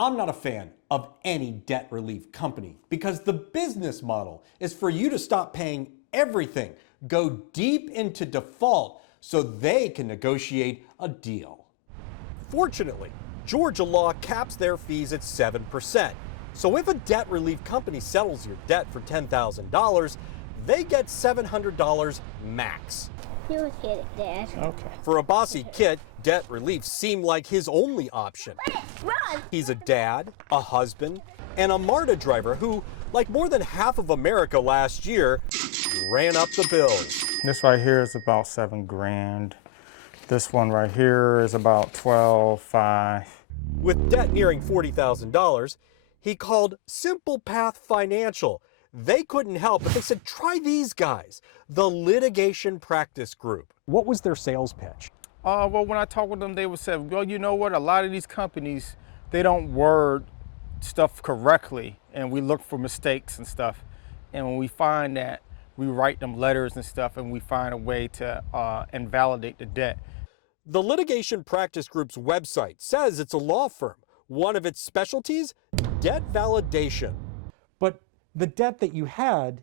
I'm not a fan of any debt relief company because the business model is for you to stop paying everything, go deep into default so they can negotiate a deal. Fortunately, Georgia law caps their fees at 7%. So if a debt relief company settles your debt for $10,000, they get $700 max. You would get it, Dad. Okay. For Abbasi Kit, debt relief seemed like his only option. Run! He's a dad, a husband, and a MARTA driver who, like more than half of America last year, ran up the bills. This right here is about $7,000. This one right here is about $12,500. With debt nearing $40,000, he called Simple Path Financial. They couldn't help, but they said, try these guys, the Litigation Practice Group. What was their sales pitch? Well, when I talked with them, they would say, well, you know what? A lot of these companies, they don't word stuff correctly, and we look for mistakes and stuff. And when we find that, we write them letters and stuff, and we find a way to invalidate the debt. The Litigation Practice Group's website says it's a law firm. One of its specialties, debt validation. But the debt that you had,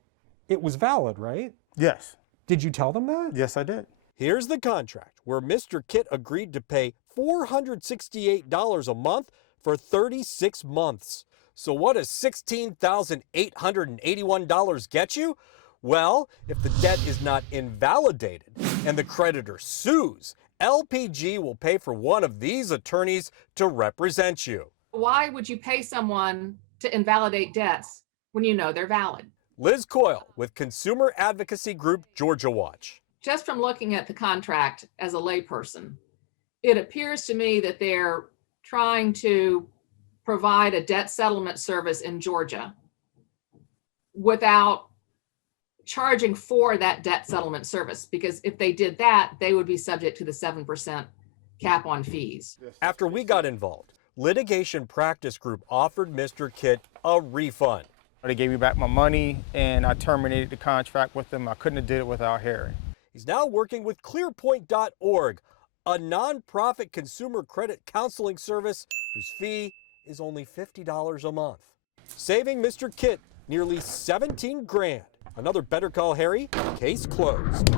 it was valid, right? Yes. Did you tell them that? Yes, I did. Here's the contract where Mr. Kit agreed to pay $468 a month for 36 months. So what does $16,881 get you? Well, if the debt is not invalidated and the creditor sues, LPG will pay for one of these attorneys to represent you. Why would you pay someone to invalidate debts when you know they're valid? Liz Coyle with consumer advocacy group Georgia Watch. Just from looking at the contract as a layperson, it appears to me that they're trying to provide a debt settlement service in Georgia without charging for that debt settlement service, because if they did that, they would be subject to the 7% cap on fees. After we got involved, Litigation Practice Group offered Mr. Kit a refund. They gave me back my money, and I terminated the contract with them. I couldn't have did it without hearing. He's now working with ClearPoint.org, a nonprofit consumer credit counseling service whose fee is only $50 a month. Saving Mr. Kit nearly $17,000. Another Better Call Harry case closed.